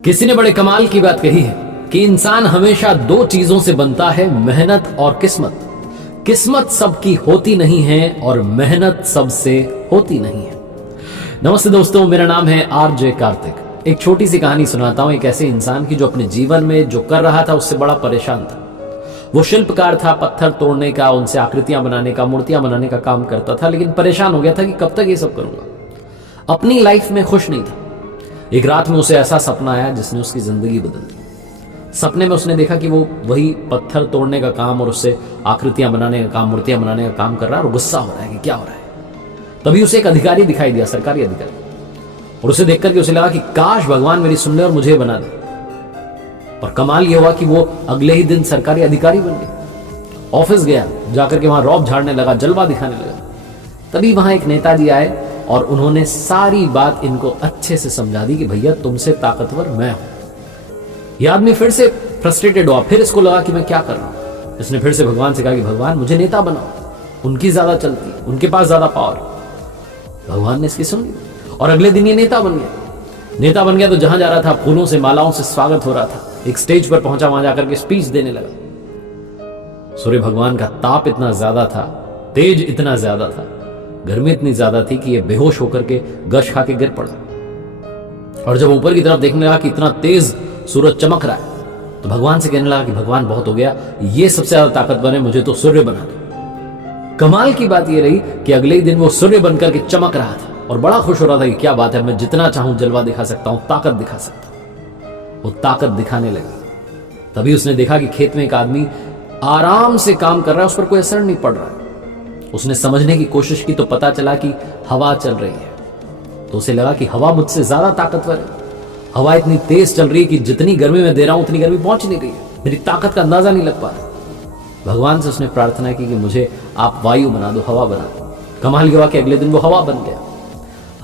किसी ने बड़े कमाल की बात कही है कि इंसान हमेशा दो चीजों से बनता है, मेहनत और किस्मत। किस्मत सबकी होती नहीं है और मेहनत सबसे होती नहीं है। नमस्ते दोस्तों, मेरा नाम है आरजे कार्तिक। एक छोटी सी कहानी सुनाता हूं एक ऐसे इंसान की जो अपने जीवन में जो कर रहा था उससे बड़ा परेशान था। वो शिल्पकार था, पत्थर तोड़ने का, उनसे आकृतियां बनाने का, मूर्तियां बनाने का काम करता था, लेकिन परेशान हो गया था कि कब तक ये सब करूंगा। अपनी लाइफ में खुश नहीं था। एक रात में उसे ऐसा सपना आया जिसने उसकी जिंदगी बदल दी। सपने में उसने देखा कि वो वही पत्थर तोड़ने का काम और उससे आकृतियां बनाने का काम, मूर्तियां बनाने का काम कर रहा है और गुस्सा हो रहा है कि क्या हो रहा है। तभी उसे एक अधिकारी दिखाई दिया, सरकारी अधिकारी, और उसे देख करके उसे लगा कि काश भगवान मेरी सुन ले और मुझे बना दे। और कमाल यह हुआ कि वो अगले ही दिन सरकारी अधिकारी बन गया। ऑफिस गया, जाकर के वहां रौब झाड़ने लगा, जलवा दिखाने लगा। तभी वहां एक नेताजी आए और उन्होंने सारी बात इनको अच्छे से समझा दी कि भैया तुमसे ताकतवर मैं हूं। यह आदमी फिर से फ्रस्ट्रेटेड हुआ, फिर इसको लगा कि मैं क्या कर रहा हूं। इसने फिर से भगवान से कहा कि भगवान मुझे नेता बनाओ, उनकी ज्यादा चलती, उनके पास ज्यादा पावर। भगवान ने इसकी सुन ली और अगले दिन ये नेता बन गया। नेता बन गया तो जहां जा रहा था फूलों से, मालाओं से स्वागत हो रहा था। एक स्टेज पर पहुंचा, वहां जाकर के स्पीच देने लगा। सूर्य भगवान का ताप इतना ज्यादा था, तेज इतना ज्यादा था, गर्मी इतनी ज्यादा थी कि ये बेहोश होकर के गश खा के गिर पड़ा। और जब ऊपर की तरफ देखने लगा कि इतना तेज सूरज चमक रहा है, तो भगवान से कहने लगा कि भगवान बहुत हो गया, ये सबसे ज्यादा ताकतवर है, मुझे तो सूर्य बना दो। कमाल की बात ये रही कि अगले ही दिन वो सूर्य बनकर के चमक रहा था और बड़ा खुश हो रहा था कि क्या बात है, मैं जितना चाहूं जलवा दिखा सकता हूं, ताकत दिखा सकता हूं। वो ताकत दिखाने लगा। तभी उसने देखा कि खेत में एक आदमी आराम से काम कर रहा है, उस पर कोई असर नहीं पड़ रहा है। उसने समझने की कोशिश की तो पता चला कि हवा चल रही है। तो उसे लगा कि हवा मुझसे ज्यादा ताकतवर है। हवा इतनी तेज चल रही है कि जितनी गर्मी मैं दे रहा हूं उतनी गर्मी पहुंच नहीं रही है, मेरी ताकत का अंदाजा नहीं लग पा रहा। भगवान से उसने प्रार्थना की कि मुझे आप वायु बना दो, हवा बना दो। कमाल हुआ कि अगले दिन वो हवा बन गया।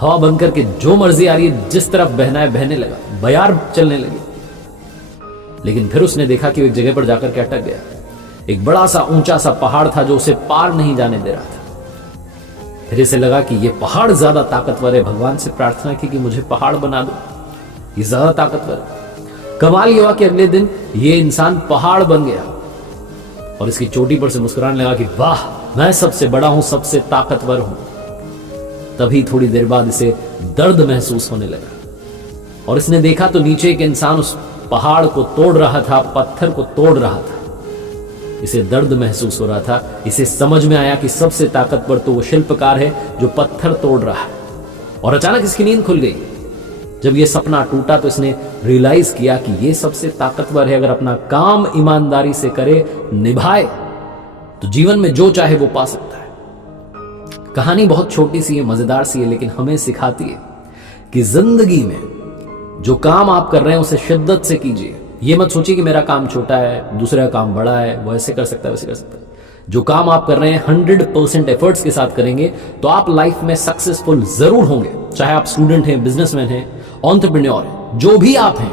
हवा बन करके जो मर्जी आ रही है, जिस तरफ बहना है बहने लगा, बयार चलने लगी। लेकिन फिर उसने देखा कि एक जगह पर जाकर के अटक गया। एक बड़ा सा ऊंचा सा पहाड़ था जो उसे पार नहीं जाने दे रहा था। फिर इसे लगा कि ये पहाड़ ज्यादा ताकतवर है। भगवान से प्रार्थना की कि मुझे पहाड़ बना दो, ये ज्यादा ताकतवर है। कमाल ये हुआ कि अगले दिन ये इंसान पहाड़ बन गया और इसकी चोटी पर से मुस्कुराने लगा कि वाह, मैं सबसे बड़ा हूं, सबसे ताकतवर हूं। तभी थोड़ी देर बाद इसे दर्द महसूस होने लगा और इसने देखा तो नीचे एक इंसान उस पहाड़ को तोड़ रहा था, पत्थर को तोड़ रहा था। इसे दर्द महसूस हो रहा था। इसे समझ में आया कि सबसे ताकतवर तो वो शिल्पकार है जो पत्थर तोड़ रहा है। और अचानक इसकी नींद खुल गई। जब ये सपना टूटा तो इसने रियलाइज किया कि ये सबसे ताकतवर है। अगर अपना काम ईमानदारी से करे, निभाए, तो जीवन में जो चाहे वो पा सकता है। कहानी बहुत छोटी सी है, मजेदार सी है, लेकिन हमें सिखाती है कि जिंदगी में जो काम आप कर रहे हैं उसे शिद्दत से कीजिए। ये मत सोचिए कि मेरा काम छोटा है, दूसरा काम बड़ा है, वो ऐसे कर सकता है, वैसे कर सकता है। जो काम आप कर रहे हैं 100% एफर्ट्स के साथ करेंगे तो आप लाइफ में सक्सेसफुल जरूर होंगे। चाहे आप स्टूडेंट हैं, बिजनेसमैन हैं, एंटरप्रेन्योर हैं, जो भी आप हैं,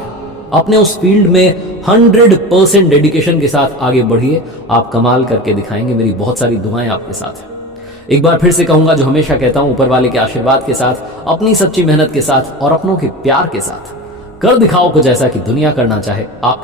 अपने उस फील्ड में 100% डेडिकेशन के साथ आगे बढ़िए। आप कमाल करके दिखाएंगे। मेरी बहुत सारी दुआएं आपके साथ हैं। एक बार फिर से कहूंगा, जो हमेशा कहता हूं, ऊपर वाले के आशीर्वाद के साथ, अपनी सच्ची मेहनत के साथ और अपनों के प्यार के साथ कर दिखाओ कुछ ऐसा कि दुनिया करना चाहे आप।